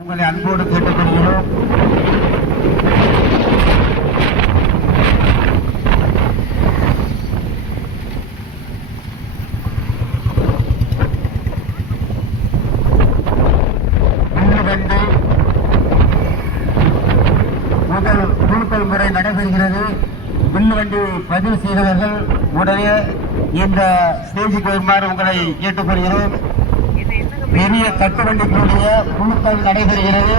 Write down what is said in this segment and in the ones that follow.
உங்களை அன்போடு கேட்டுக்கொள்கிறோம். முதல் குழுக்கள் முறை நடைபெறுகிறது. வில்லுவண்டி பதிவு செய்தவர்கள் உடனே இந்த ஸ்டேஜுக்கு வருமாறு உங்களை கேட்டுக்கொள்கிறோம். பெரிய தட்டுவண்டிகளுடைய குழுக்கள் நடைபெறுகிறது.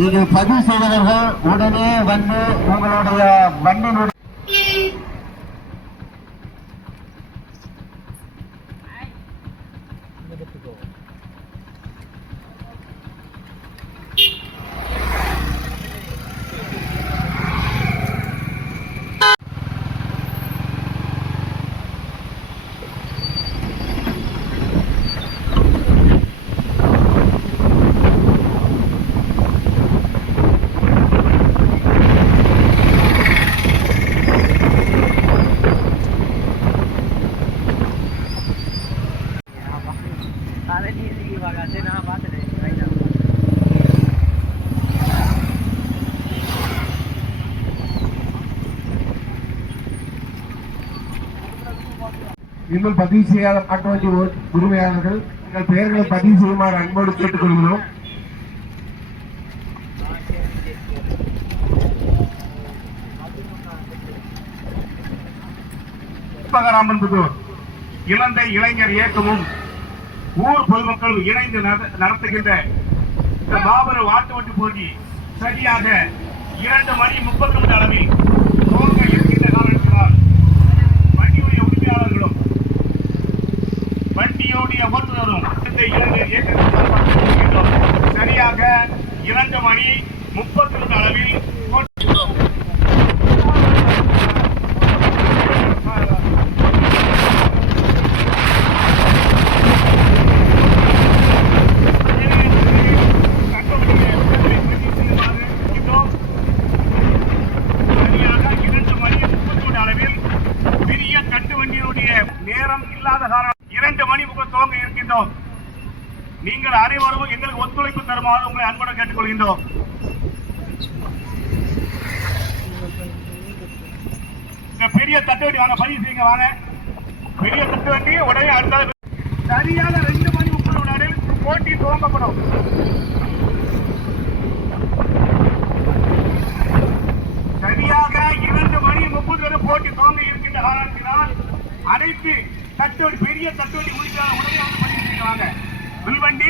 நீங்கள் பதிவு செய்தவர்கள் உடனே வந்து உங்களுடைய வண்டியினுடைய இன்னும் பதிவு செய்யாத மாட்டு வண்டி உரிமையாளர்கள் தங்கள் பெயர்களை பதிவு செய்யுமாறு அன்போடு கேட்டுக்கொள்கிறோம். பகராமன்புதூர் இலந்தை இளைஞர் இயக்கமும் ஊர் பொதுமக்கள் இணைந்து நடத்துகின்ற இந்த மாபெரும் வாட்டு வண்டி போட்டி சரியாக 2:30 அளவில் துவங்க இருக்கின்ற காரணத்தினால் வண்டியுடைய உரிமையாளர்களும் வண்டியோடைய ஓட்டுநரும் இந்த இளைஞர் இயக்கத்தின் சரியாக 2:30 அளவில் நேரம் இல்லாத காரணம் 2:30 துவங்க இருக்கின்றோம். நீங்கள் அனைவரும் எங்களுக்கு ஒத்துழைப்பு தருமாறு உங்களை அன்புடன் கேட்டுக்கொள்கின்றோம். பெரிய தட்டு வண்டி வாங்க, பதிவு செய்யுங்க வாங்க. பெரிய தட்டு வண்டி உடனே அடுத்த சரியாக 2:30 போட்டி துவங்கப்படும். சரியாக 2:30 போட்டி துவங்க இருக்கின்ற காரணத்தினால் அனைத்து தட்டுவண்டி பெரிய தட்டுவண்டி முடிக்காத உடனே வந்து பதிவு செய்வாங்க. வில்வண்டி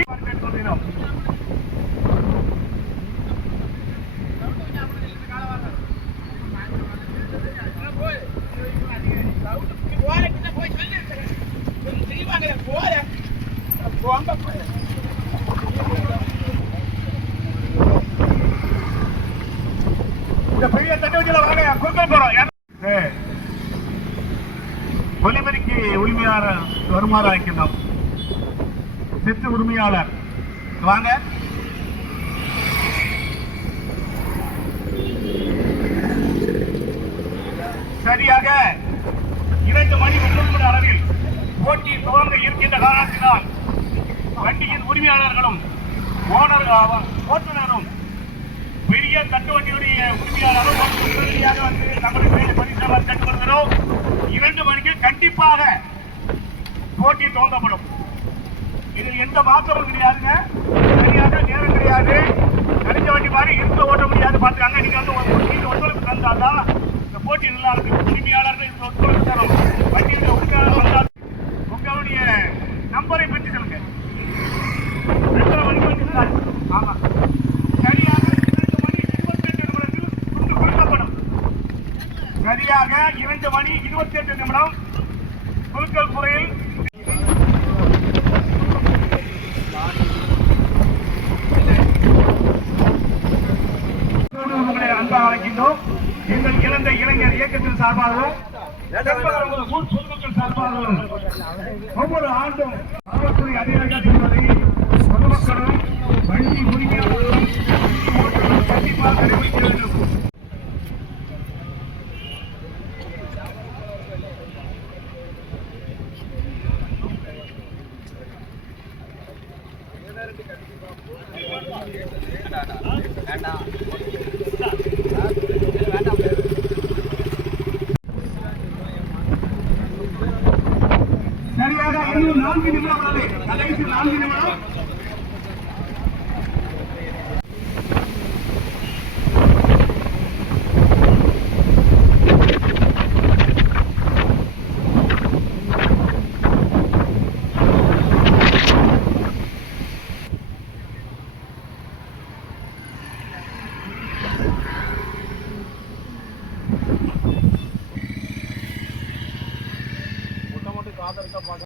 இந்த பெரிய தட்டுவண்டியில வாங்க கொடுக்க போறோம். ஒலிபெருக்கி உரிமையாளர் வருமாறு அழைக்கின்றோம். சித்து உரிமையாளர் வாங்க. சரியாக 2:30 அளவில் போட்டி துவங்க இருக்கின்ற காரணத்தினால் வண்டியின் உரிமையாளர்களும் ஓட்டுநரும் பெரிய தட்டுவண்டியுடைய உரிமையாளரும் உடனடியாக வந்து நம்மளுக்கு பரிசோதனை கட்டுப்படுகிறோம். 2 மணிக்கு கண்டிப்பாக போட்டி துவங்கப்படும். இதில் எந்த மாற்றமும் கிடையாதுங்க. சரியாக நேரம் கிடையாது. கடிஞ்ச வண்டி மாதிரி இருந்து ஓட்ட முடியாது பார்த்துக்காங்க. நீங்க வந்து ஒத்துழைப்பு தந்தாதான் இந்த போட்டி நல்லா இருக்கு. உரிமையாளர்கள் இந்த ஒத்துழைப்பு தரும். வண்டியில் உரிமையாளர் வந்தால் உங்களுடைய நம்பரை பெற்று சொல்லுங்க. 2:30 மணிக்கு வந்து ஆமா சரியாக 2:28 கொடுக்கப்படும். சரியாக 2:28 குழுக்கள் முறையில் உங்களை அன்பாக அழைக்கின்றோம். எங்கள் இலங்கை இளைஞர் இயக்கத்தின் சார்பாகவும் பொதுமக்கள் சார்பாகவும் ஒவ்வொரு ஆண்டும் காவல்துறை அதிகாரிகள் பொதுமக்களும் வண்டி உரிமையாளர்களும் வேண்டும். சரியாக இன்னும் 4 நிமிடம் உள்ளது. கடைசி 4 நிமிடம். மொட்டை காதல் பார்க்க